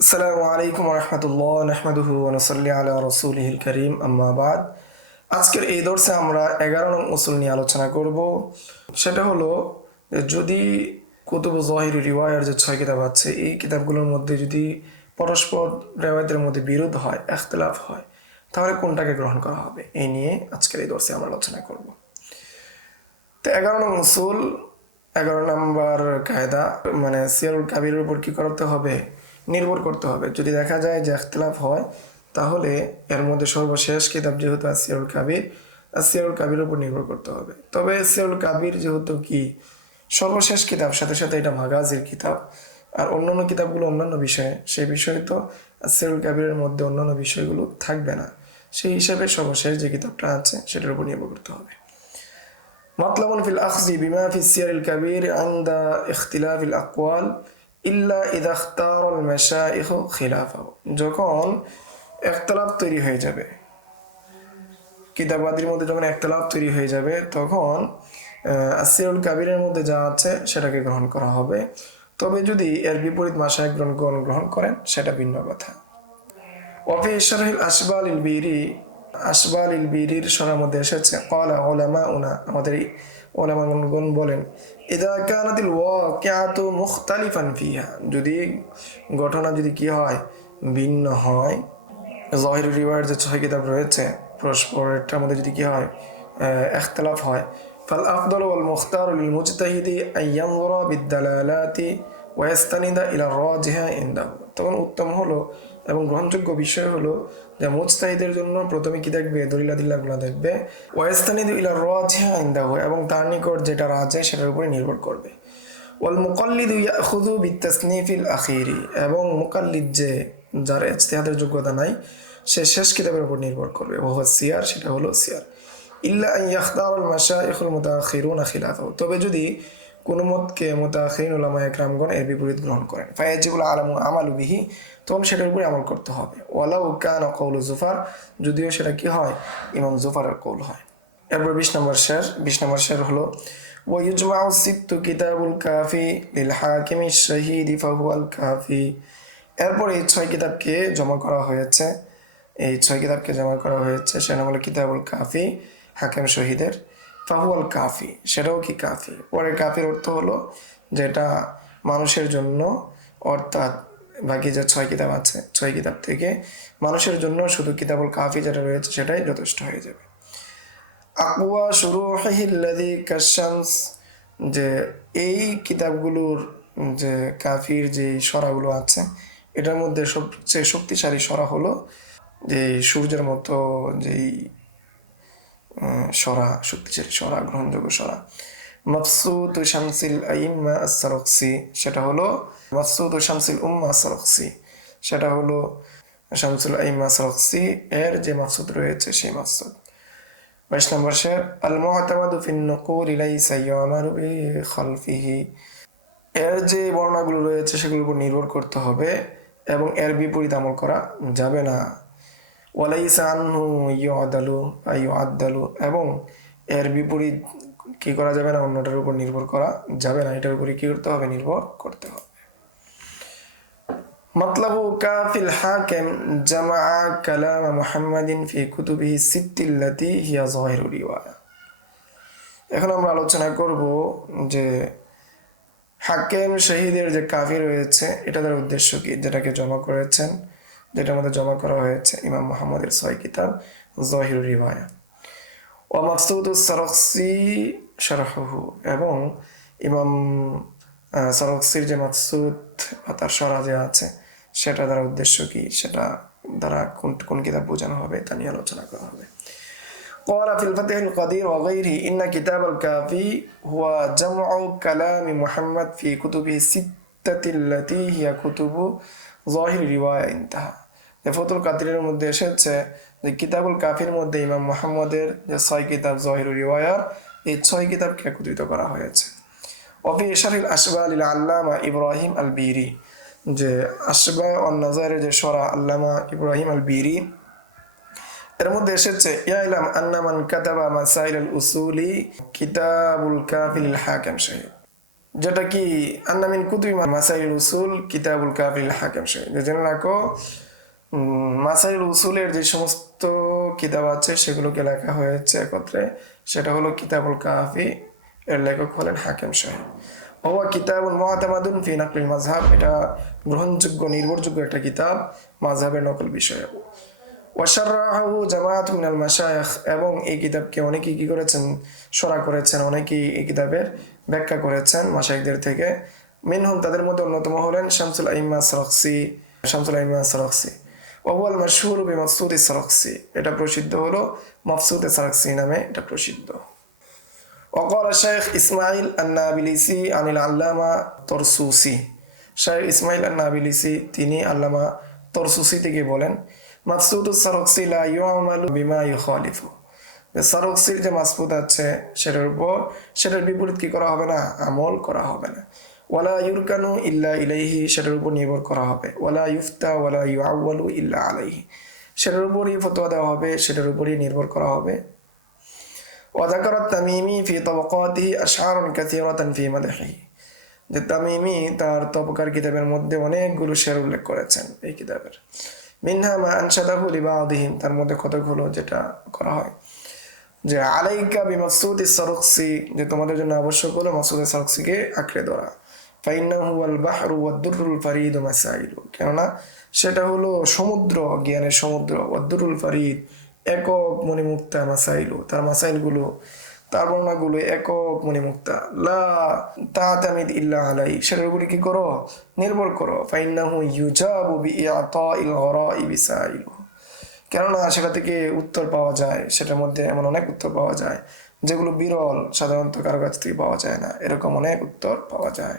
আসসালামু আলাইকুম রহমতুল্লাহ নাহমাদুহু ওয়া নুসাল্লি আলা রাসূলিহিল কারীম আম্মা বাদ। আজকের এই দর্শে আমরা 11 নং উসুল নিয়ে আলোচনা করব। সেটা হলো যদি কুতুব যাহির রিওয়ায়ার যে 6 কিতাব আছে এই কিতাবগুলোর মধ্যে যদি পরস্পর রিওয়ায়াতের মধ্যে বিরোধ হয়, ইখতিলাফ হয়, তাহলে কোনটাকে গ্রহণ করা হবে এই নিয়ে আজকের এই দর্শে আমরা আলোচনা করব। তো 11 নং উসুল 11 নম্বর কায়দা মানে সিয়ারুল কাবিরের উপর কি করতে হবে, নির্ভর করতে হবে। যদি দেখা যায় যে ইখতিলাফ হয় তাহলে এর মধ্যে সর্বশেষ কিতাব যেহেতু আসিয়ারুল কাবির, আসিয়ারুল কাবিরের উপর নির্ভর করতে হবে। তবে আসিয়ারুল কাবির যেহেতু কি সর্বশেষ কিতাব, সাথে সাথে এটা মাগাজির কিতাব, আর অন্যান্য কিতাবগুলো অন্যান্য বিষয়ে, সেই বিষয়ে তো আসিয়ারুল কাবিরের মধ্যে অন্যান্য বিষয়গুলো থাকবে না। সেই হিসাবে সর্বশেষ যে কিতাবটা আছে সেটার উপর নির্ভর করতে হবে। মতলবুন ফিল আখজি বিমা ফি সিয়ারিল কাবির আনদা ইখতিলাফিল আকওয়াল ইল্লা ইদা ইখতারাল মাশাইখ খিলাফাহু। যখন ইখতিলাফ তৈরি হয়ে যাবে, কিতাবাদির মধ্যে যখন ইখতিলাফ তৈরি হয়ে যাবে, তখন আসিয়ারুল কাবিরের মধ্যে যা আছে সেটাকে গ্রহণ করা হবে। তবে যদি এর বিপরীত মাশাইখগণ গ্রহণ করেন সেটা ভিন্ন কথা। ওয়াফি শারহিল আশবালিল বিরি, আশবালিল বিরির শরহের মধ্যে এসেছে ক্বালা উলামাউনা, আমাদের উলামাগণ বলেন, ইদা কানাতিল ওয়াকিআতু মুখতালিফান ফিহা, যদি ঘটনা যদি কি হয়, ভিন্ন হয়, যাহির রিওয়ায়ার যে 6 কিতাব রয়েছে পরস্পরেরটার মধ্যে যদি কি হয়, ইখতিলাফ হয়, ফাল আফদালু ওয়াল মুখতারু লিল মুজতাহিদি আন ইয়ানজুরা বিদ-দালালাতি ওয়া ইয়াস্তানিদা ইলা রাজিহা ইনদাহু। তখন উত্তম হলো এবং গ্রহণযোগ্য বিষয় হলো যে মুজতাহিদের জন্য প্রথমে কি দেখবে, দলিল-আদিল্লাহগুলো দেখবে, ওয়া ইয়াস্তানিদু ইলা রাজিহা ইনদাহু, এবং তার নিকট যেটা রাজে সেটার উপরে নির্ভর করবে। ওয়াল মুকাল্লিদু ইয়াখুযু বিত-তাসনিফিল আখিরি, এবং মুকাল্লিদ যে যার ইজতিহাদের যোগ্যতা নাই সে শেষ কিতাবের উপর নির্ভর করবে। ওয়া হুয়া সিয়ার, সেটা হলো সিয়ার। ইল্লা আন ইয়াখতারাল মাশাইখুল মুতাআখিরুনা খিলাফাহু, তবে যদি কোনো মতকে মুতাআখিরিন উলামায়ে কেরামগণ এর বিপরীত গ্রহণ করেন, ফায়াজিবুল আমালু বিহি, তখন সেটার উপরে আমল করতে হবে। ওয়ালাউ কানা কওলু জুফার, যদিও সেটা কি হয়, ইমাম জুফারের কওল হয়। এরপর 20 নম্বর শের হলো ওয়া ইউজমাউ সিত্তু কিতাবুল কাফি লিল হাকিমি শাহীদি ফাহুয়াল কাফি। এরপর এই 6 কিতাবকে জমা করা হয়েছে, সেটা হলো কিতাবুল কাফি, হাকিম শহীদের, ফাহুয়াল কাফি, সেটাও কি কাফি। পরে কাফির অর্থ হলো যেটা মানুষের জন্য, অর্থাৎ বাকি যে 6 কিতাব আছে 6 কিতাব থেকে মানুষের জন্য শুধু কিতাবুল কাফি যেটা রয়েছে সেটাই যথেষ্ট হয়ে যাবে। আকওয়া শুরুহিল্লাযী কাশামস, যে এই কিতাবগুলোর যে কাফির যে সরাগুলো আছে এটার মধ্যে সবচেয়ে শক্তিশালী সরা হলো যে সূর্যের মতো যেই সরা, শক্তিশালী সরা, গ্রহণযোগ্য সরা, মাবসুত শামসিল আইম্মা আস-সারখসি, সেটা হলো মাবসুত শামসিল উম্মা আস-সারখসি, সেটা হলো শামসুল আইম্মা আস-সারখসি এর যে মাবসুত রয়েছে সেই মাবসুত। 22 নম্বর শের আল মুতামাদু ফিন নুকুল লাইসা ইয়ামারু বিখালফিহি, এর যে বর্ণনাগুলো রয়েছে সেগুলোর উপর নির্ভর করতে হবে এবং এর বিপরীত আমল করা যাবে না। ওয়ালাইসা আনহু ইউআদালু, এবং এর বিপরীত কি করা যাবে না, অন্যটার উপর নির্ভর করা যাবে না, এটার উপরে কি করতে হবে, নির্ভর করতে হবে। মতলবু কাফিল হাকিম জামা কালাম মুহাম্মাদিন ফি কুতুবিহি সিত্তিল্লাতি হিয়া যাহিরুল রিওয়ায়া। এখন আমরা আলোচনা করব যে হাকিম শহীদের যে কাফি রয়েছে এটা তার উদ্দেশ্য কি, যেটাকে জমা করেছেন, যেটার মধ্যে জমা করা হয়েছে ইমাম মুহাম্মদের 6 কিতাব যাহিরুল রিওয়ায়া। ওয়া মাকসুদুস সারখসি শারহুহু, এবং ইমাম সারখসির যে মাকসুদ বা তার শরহ যে আছে সেটা দ্বারা উদ্দেশ্য কি, সেটা দ্বারা কোন কিতাব বোঝানো হবে তা নিয়ে আলোচনা করা হবে। قال في الفتح القدير وغيره إن كتاب الكافي هو جمع كلام محمد في كتبه الستة التي هي كتب ظاهر رواية انتهى। ফতুল কাদিরের মধ্যে এসেছে যে কিতাবুল কাফির মধ্যে ইমাম মুহাম্মদের যে 6 কিতাব যাহির রিওয়ায়া, এই 6 কিতাবকে একত্রিত করা হয়েছে। ওয়াফি শারহিল আশবালিল আল্লামা ইব্রাহিম আল বিরি, যে আশবা ওয়ান নাজারের যে শরা আল্লামা ইব্রাহিম আল বিরি, এর মধ্যে এসেছে ইয়াইলাম আন্না মান কাতাবা মাসাইল আল উসুলি কিতাবুল কাফি লিল হাকিম শহীদ, যেটা কি আন্না মিন কুতুবি মাসাইল উসুল কিতাবুল কাফিল হাকিম শরীফ, জেনে রাখো মাসাইল উসুলের যে সমস্ত কিতাব আছে সেগুলোকে লেখা হয়েছে একত্রে, সেটা হলো কিতাবুল কাফি, এর লেখক হলেন হাকিম সাহেব। ওয়া কিতাবুল মুআতামাদুন ফি নাকলিল মাযহাব, এটা গ্রহণযোগ্য নির্ভরযোগ্য একটা কিতাব মাযহাবের নকল বিষয়ে। ওয়া শাররাহু জামাআতুন মিনাল মাশায়েখ, এবং এই কিতাবকে অনেকেই কি করেছেন, শরহ করেছেন, অনেকেই এই কিতাবের ব্যাখ্যা করেছেন মাশায়েখদের থেকে। মিনহুম, তাদের মধ্যে অন্যতম হলেন শামসুল আইম্মা সারাখসি, ওয়া হুয়াল মাশহুর বিমাকসুদ সারাখসি, এটা প্রসিদ্ধ হলো মাকসুদ সারাখসি নামে এটা প্রসিদ্ধ। وقال الشيخ إسماعيل النابلسي عن العلامة তরসুসি, শেখ ইসমাইল আন-নাবিলিসি তিনি আল্লামা তরসুসি থেকে বলেন, মাকসুদ সারাখসি লা ইউআমালু বিমা ইউখালিফু, সারাখসির যে মাকসুদ আছে সেটার বিপরীত কি করা হবে না, আমল করা হবে না। ওয়ালা ইউরকানু ইল্লা ইলাইহি, সেটার উপর নির্ভর করা হবে। ওয়ালা ইফতা ওয়ালা ইউআওয়ালু ইল্লা আলাইহি, সেটার উপরই ফতোয়া দেওয়া হবে, সেটার উপরই নির্ভর করা হবে। وذكر التميمي في طبقاته أشعار كثيرة في مدحه, যে তামিমি তার তবকার কিতাবের মধ্যে অনেকগুলো শের উল্লেখ করেছেন এই কিতাবের। মিনহা মা আনশাদাহু লিবাদিহিম, তার মধ্যে কতগুলো যেটা করা হয় যে আলাইকা বিমাকসুদ সারাখসি, যে তোমাদের জন্য আবশ্যক হলো মাকসুদ সারাখসিকে আঁকড়ে ধরা। ফাইন্নাহু ওয়াল বাহরু ওয়াদ দুররুল ফারিদ মাসাইলু, কেননা সেটা হলো সমুদ্র, জ্ঞানের সমুদ্র। ওয়াদ দুররুল ফারিদ, একক মণিমুক্তা, মাসাইলু, তার মাসাইলগুলো, তার বর্ণনাগুলো একক মণিমুক্তা। লা তাতামিদ ইল্লা আলাই, সেটার উপরে কি করো, নির্ভর করো। ফাইন্নাহু ইউজাবু বিইআতাইল গরাইবি সাইলু, কেননা সেটা থেকে উত্তর পাওয়া যায়, সেটার মধ্যে এমন অনেক উত্তর পাওয়া যায় যেগুলো বিরল, সাধারণত কারো কাছ থেকে পাওয়া যায় না, এরকম অনেক উত্তর পাওয়া যায়।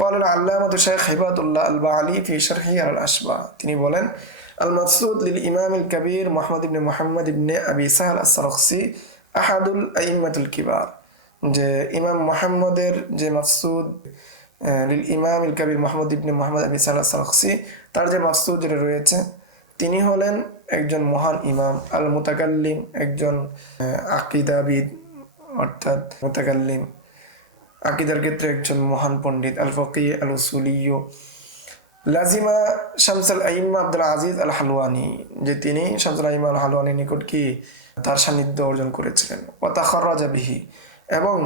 قال العلامة الشيخ هبة الله البعلي في شرحه على الأشباه, তিনি বলেন, المقصود للإمام الكبير محمد بن محمد بن أبي سهل السرخسي أحد الأئمة الكبار, যে ইমাম মুহাম্মদের যে মাকসুদ للإمام الكبير محمد بن محمد أبي سهل السرخسي, তার যে মাকসুদ যেটা রয়েছে, তিনি হলেন একজন মহান ইমাম। আল মুতাকাল্লিম, একজন আকীদাবিদ, অর্থাৎ মুতাকাল্লিম, আকীদার ক্ষেত্রে একজন মহান পণ্ডিত। আল ফকিহ আল উসুলিয়্য লাজিমা শামসুল আইম্মা আব্দুল আজিজ আল হালওয়ানি, যে তিনি শামসুল আইম্মা আল হালওয়ানির নিকট কি তার সান্নিধ্য অর্জন করেছিলেন। ওয়া তাখাররাজা বিহি, এবং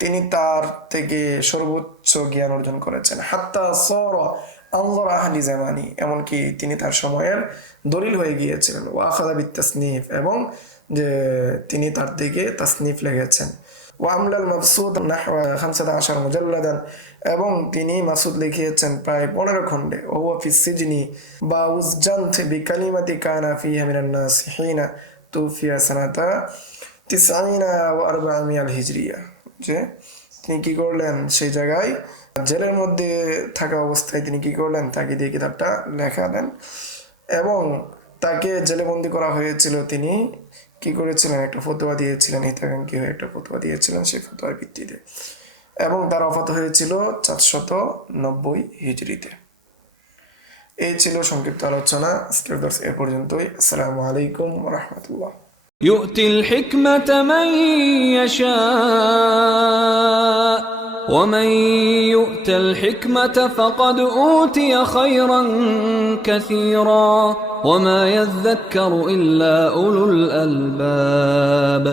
তিনি তার থেকে সর্বোচ্চ জ্ঞান অর্জন করেছেন। হাত্তা সারা আনজার আহলি জামানি, এমনকি তিনি তার সময়ের দলিল হয়ে গিয়েছিলেন। ওয়া আখাযা বিত তাসনিফ, এবং যে তিনি তার দিকে তাসনিফ লিখেছেন। ওয়া আমলাল মাবসুদ নাহওয়া 15 মুজাল্লাদান, এবং তিনি মাসুদ লিখিয়েছেন প্রায় 15 খণ্ডে। ও হুয়া ফি সিজনি বাউজজান্ত বিকালিমাতি কানা ফিহা মিনান নাস হিনা তুফিয়া সানাতা 90 ওয়া 400 হিজরিয়া, যে তিনি কি করলেন, সেই জায়গায় জেলের মধ্যে থাকা অবস্থায় তিনি কি করলেন, তাকে দিয়ে কিতাবটা লেখা দেন, এবং তাকে জেলে বন্দী করা হয়েছিল। তিনি কি করেছিলেন, একটা ফতোয়া দিয়েছিলেন, হিতাকাঙ্ক্ষী হয়ে একটা ফতোয়া দিয়েছিলেন সেই ফতোয়ার ভিত্তিতে, এবং তার ওফাত হয়েছিল 490 হিজরিতে। এই ছিল সংক্ষিপ্ত আলোচনা, আজকের দর্শ এ পর্যন্তই। আসসালামু আলাইকুম ওয়া রাহমাতুল্লাহ। يؤتي الحكمة من يشاء ومن يؤت الحكمة فقد أوتي خيرا كثيرا وما يذكر إلا أولو الألباب.